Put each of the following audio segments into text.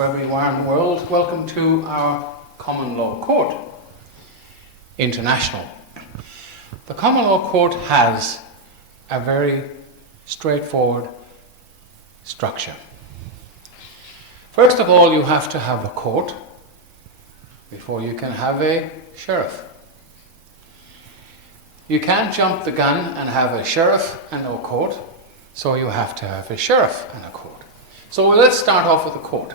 wherever you are in the world, welcome to our Common Law Court International. The Common Law Court has a very straightforward structure. First of all, you have to have a court before you can have a sheriff. You can't jump the gun and have a sheriff and no court, so you have to have a sheriff and a court. So let's start off with the court.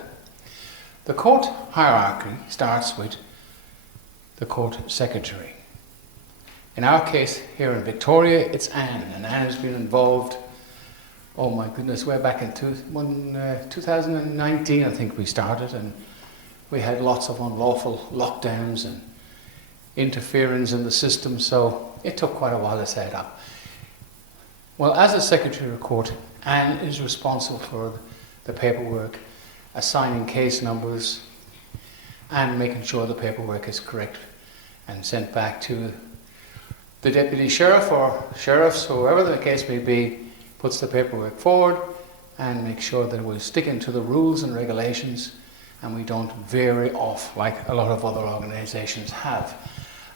The court hierarchy starts with the court secretary. In our case here in Victoria, it's Anne, and Anne has been involved, oh my goodness, way back in 2019 I think we started, and we had lots of unlawful lockdowns and interference in the system, so it took quite a while to set up. Well, as a secretary of court, Anne is responsible for the paperwork, assigning case numbers, and making sure the paperwork is correct and sent back to the deputy sheriff or sheriffs, whoever the case may be, puts the paperwork forward and makes sure that we're sticking to the rules and regulations and we don't vary off like a lot of other organisations have.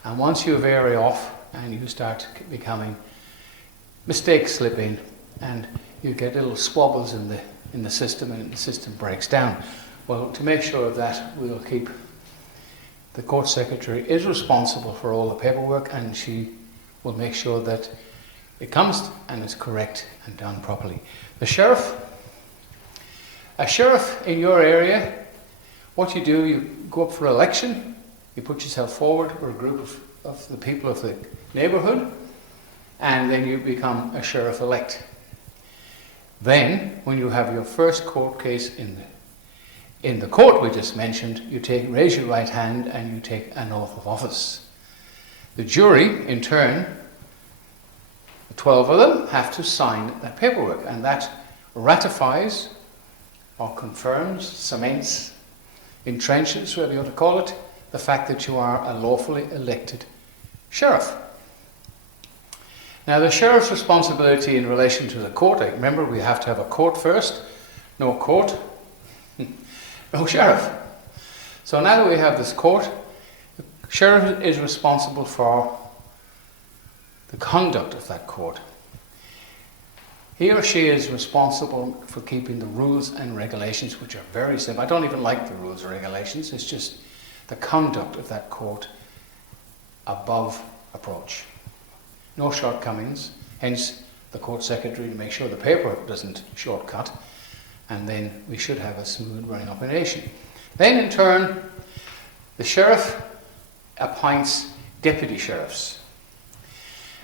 And once you vary off and you start becoming, mistakes slip in and you get little squabbles in the system and the system breaks down. Well, to make sure of that, we'll keep the court secretary is responsible for all the paperwork, and she will make sure that it comes and is correct and done properly. The sheriff, a sheriff in your area, what you do, you go up for election, you put yourself forward for a group of the people of the neighbourhood, and then you become a sheriff-elect. Then, when you have your first court case in the court we just mentioned, you raise your right hand and you take an oath of office. The jury, in turn, 12 of them, have to sign that paperwork, and that ratifies or confirms, cements, entrenches, whatever you want to call it, the fact that you are a lawfully elected sheriff. Now, the sheriff's responsibility in relation to the court, remember we have to have a court first, no court, no sheriff. So now that we have this court, the sheriff is responsible for the conduct of that court. He or she is responsible for keeping the rules and regulations, which are very simple. I don't even like the rules and regulations, it's just the conduct of that court above approach. No shortcomings, hence the court secretary to make sure the paperwork doesn't shortcut, and then we should have a smooth running operation. Then in turn, the sheriff appoints deputy sheriffs.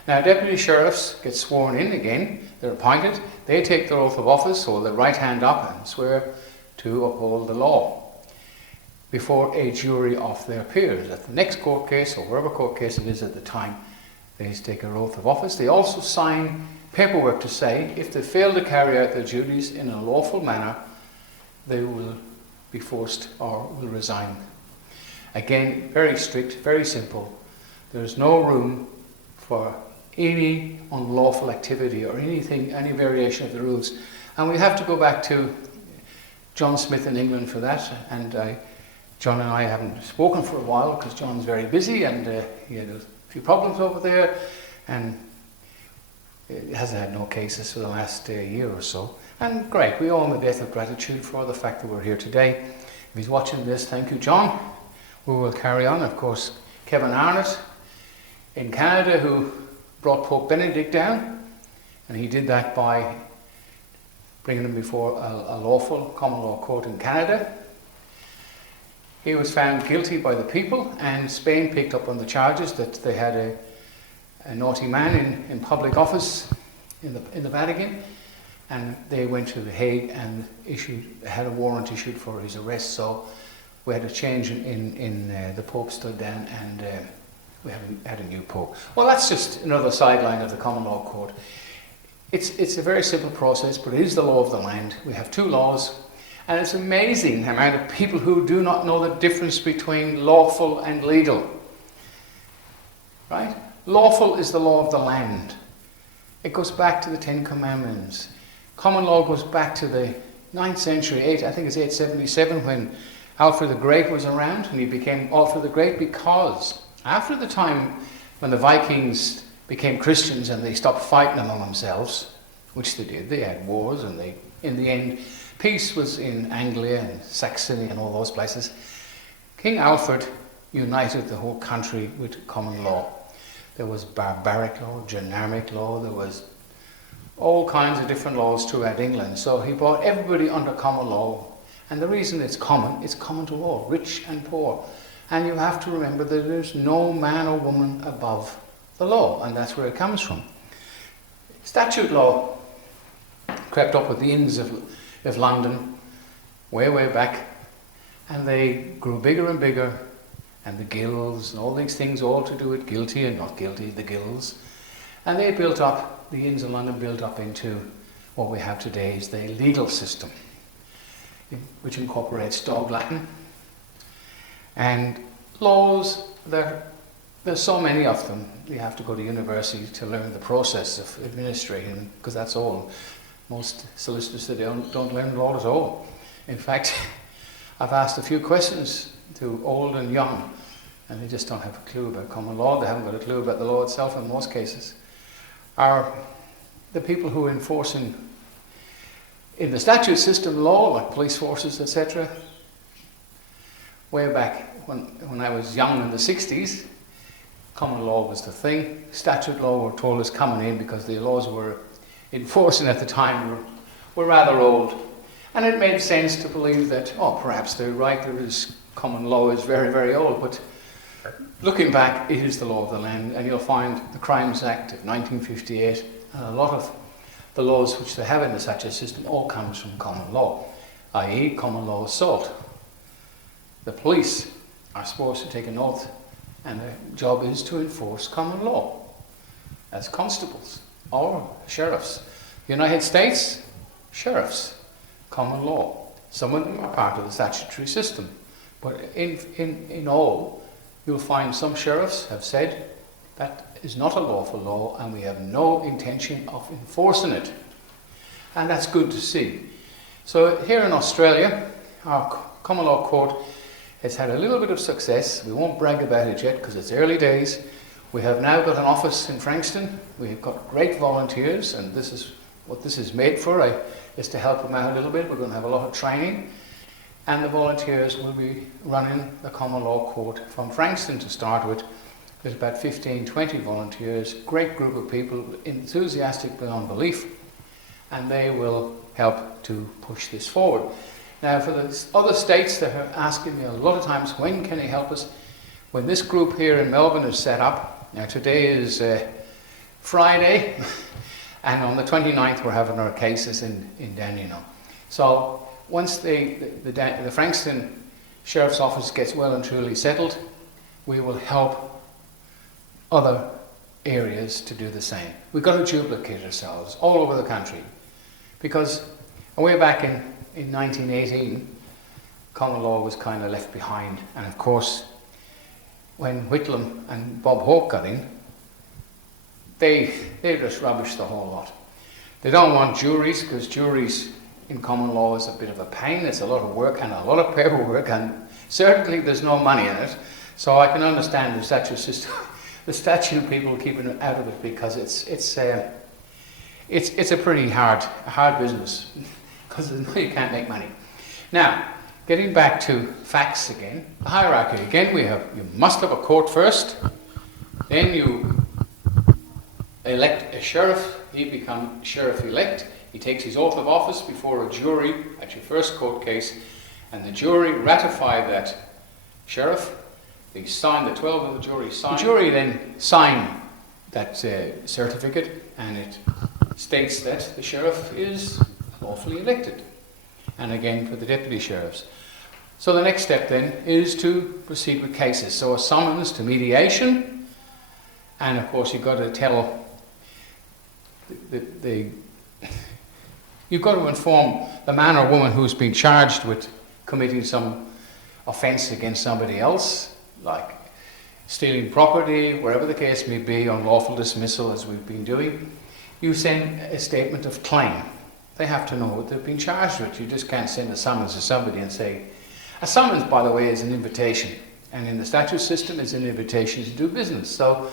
Now deputy sheriffs get sworn in again, they're appointed, they take their oath of office, hold their right hand up and swear to uphold the law before a jury of their peers. At the next court case, or wherever court case it is at the time, they take their oath of office. They also sign paperwork to say if they fail to carry out their duties in a lawful manner, they will be forced or will resign. Again, very strict, very simple. There's no room for any unlawful activity or anything, any variation of the rules. And we have to go back to John Smith in England for that. And John and I haven't spoken for a while because John's very busy and he had a few problems over there, and it hasn't had no cases for the last year or so. And great, we owe him a debt of gratitude for the fact that we're here today. If he's watching this, thank you, John. We will carry on. Of course, Kevin Arnott in Canada, who brought Pope Benedict down, and he did that by bringing him before a lawful common law court in Canada. He was found guilty by the people, and Spain picked up on the charges that they had a naughty man in public office in the Vatican, and they went to The Hague and had a warrant issued for his arrest. So we had a change in the Pope stood down, and we had a new Pope. Well, that's just another sideline of the common law court. It's a very simple process, but it is the law of the land. We have two laws. And it's amazing the amount of people who do not know the difference between lawful and legal. Right? Lawful is the law of the land. It goes back to the Ten Commandments. Common law goes back to the 9th century, I think it's 877, when Alfred the Great was around, and he became Alfred the Great because after the time when the Vikings became Christians and they stopped fighting among themselves, which they did, they had wars, and in the end, peace was in Anglia and Saxony and all those places. King Alfred united the whole country with common law. There was barbaric law, generic law, there was all kinds of different laws throughout England. So he brought everybody under common law. And the reason it's common to all, rich and poor. And you have to remember that there's no man or woman above the law, and that's where it comes from. Statute law crept up with the inns of London way, way back, and they grew bigger and bigger, and the guilds and all these things, all to do with guilty and not guilty, the guilds. And they built up, the inns of London built up into what we have today is the legal system, which incorporates Dog Latin and laws. There's so many of them. You have to go to university to learn the process of administrating, because that's all. Most solicitors today don't learn law at all. In fact, I've asked a few questions to old and young, and they just don't have a clue about common law. They haven't got a clue about the law itself in most cases. Are the people who are enforcing in the statute system law, like police forces, etc. Way back when I was young in the 60s, common law was the thing. Statute law were told us coming in because the laws were enforcing at the time were rather old. And it made sense to believe that, perhaps they're right, common law is very, very old, but looking back, it is the law of the land, and you'll find the Crimes Act of 1958, and a lot of the laws which they have in the statute system all comes from common law, i.e. common law assault. The police are supposed to take an oath, and their job is to enforce common law as constables or sheriffs. United States, sheriffs, common law. Some of them are part of the statutory system, but in all, you'll find some sheriffs have said that is not a lawful law and we have no intention of enforcing it. And that's good to see. So here in Australia, our common law court has had a little bit of success. We won't brag about it yet because it's early days. We have now got an office in Frankston. We've got great volunteers, and this is what this is made for, is to help them out a little bit. We're going to have a lot of training. And the volunteers will be running the common law court from Frankston to start with. There's about 15, 20 volunteers, great group of people, enthusiastic beyond belief, and they will help to push this forward. Now, for the other states that are asking me a lot of times, when can you help us? When this group here in Melbourne is set up, now today is Friday, and on the 29th we're having our cases in Dandenong. So once the Frankston Sheriff's Office gets well and truly settled, we will help other areas to do the same. We've got to duplicate ourselves all over the country, because way back in 1918, common law was kind of left behind, and of course when Whitlam and Bob Hawke got in, they just rubbished the whole lot. They don't want juries, because juries in common law is a bit of a pain. It's a lot of work and a lot of paperwork, and certainly there's no money in it. So I can understand the statute system, the statute people keeping it out of it, because it's a pretty hard business, because you can't make money. Now, getting back to facts again, the hierarchy again, you must have a court first, then you elect a sheriff, he becomes sheriff-elect. He takes his oath of office before a jury at your first court case, and the jury ratify that sheriff. They sign, the 12 of the jury sign. The jury then sign that certificate, and it states that the sheriff is lawfully elected. And again for the deputy sheriffs. So the next step then is to proceed with cases. So a summons to mediation, and of course you've got to tell you've got to inform the man or woman who's been charged with committing some offence against somebody else, like stealing property, wherever the case may be, unlawful dismissal, as we've been doing. You send a statement of claim. They have to know what they've been charged with. You just can't send a summons to somebody and say, a summons, by the way, is an invitation. And in the statute system, it's an invitation to do business. So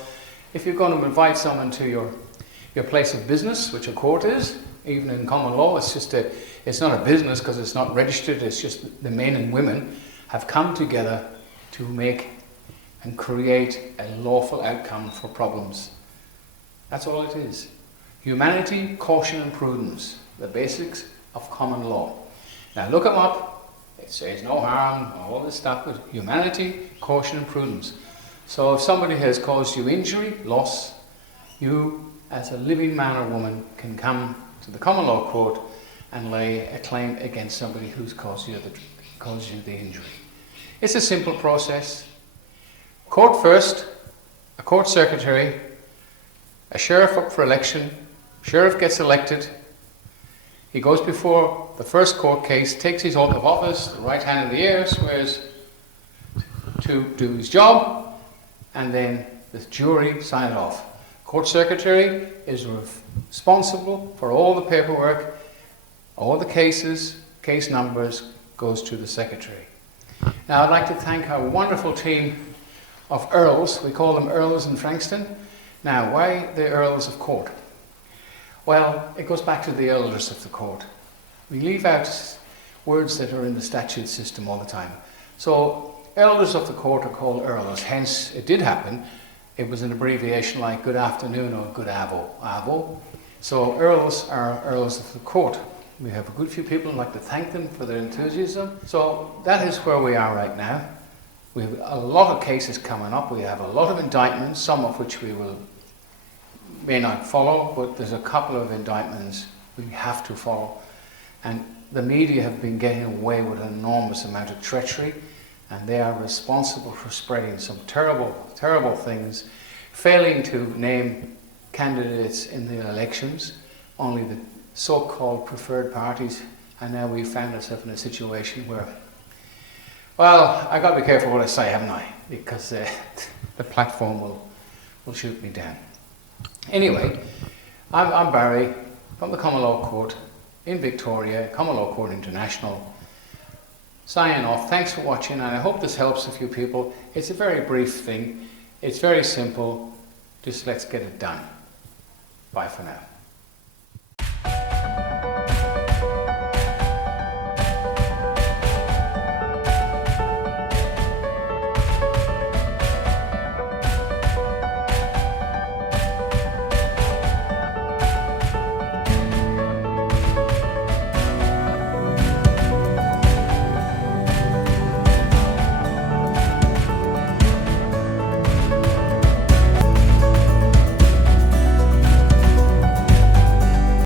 if you're going to invite someone to your place of business, which a court is, even in common law, it's not a business because it's not registered. It's just the men and women have come together to make and create a lawful outcome for problems. That's all it is. Humanity, caution and prudence, the basics of common law. Now look them up. It says no harm, all this stuff, but humanity, caution and prudence. So if somebody has caused you injury, loss, you as a living man or woman can come to the common law court and lay a claim against somebody who's caused you the injury. It's a simple process. Court first, a court secretary, a sheriff up for election, sheriff gets elected, he goes before the first court case, takes his oath of office, the right hand in the air, swears to do his job, and then the jury sign it off. Court secretary is responsible for all the paperwork, all the cases, case numbers goes to the secretary. Now I'd like to thank our wonderful team of Earls. We call them Earls in Frankston. Now why the Earls of Court? Well, it goes back to the elders of the court. We leave out words that are in the statute system all the time. So elders of the court are called Earls, hence it did happen. It was an abbreviation like good afternoon or good avo. So Earls are Earls of the court. We have a good few people and I'd like to thank them for their enthusiasm. So that is where we are right now. We have a lot of cases coming up. We have a lot of indictments, some of which we may not follow, but there's a couple of indictments we have to follow. And the media have been getting away with an enormous amount of treachery, and they are responsible for spreading some terrible, terrible things, failing to name candidates in the elections, only the so-called preferred parties, and now we found ourselves in a situation where, well, I got to be careful what I say, haven't I? Because the platform will shoot me down. Anyway, I'm Barry from the Common Law Court in Victoria, Common Law Court International. Signing off. Thanks for watching, and I hope this helps a few people. It's a very brief thing. It's very simple. Just let's get it done. Bye for now.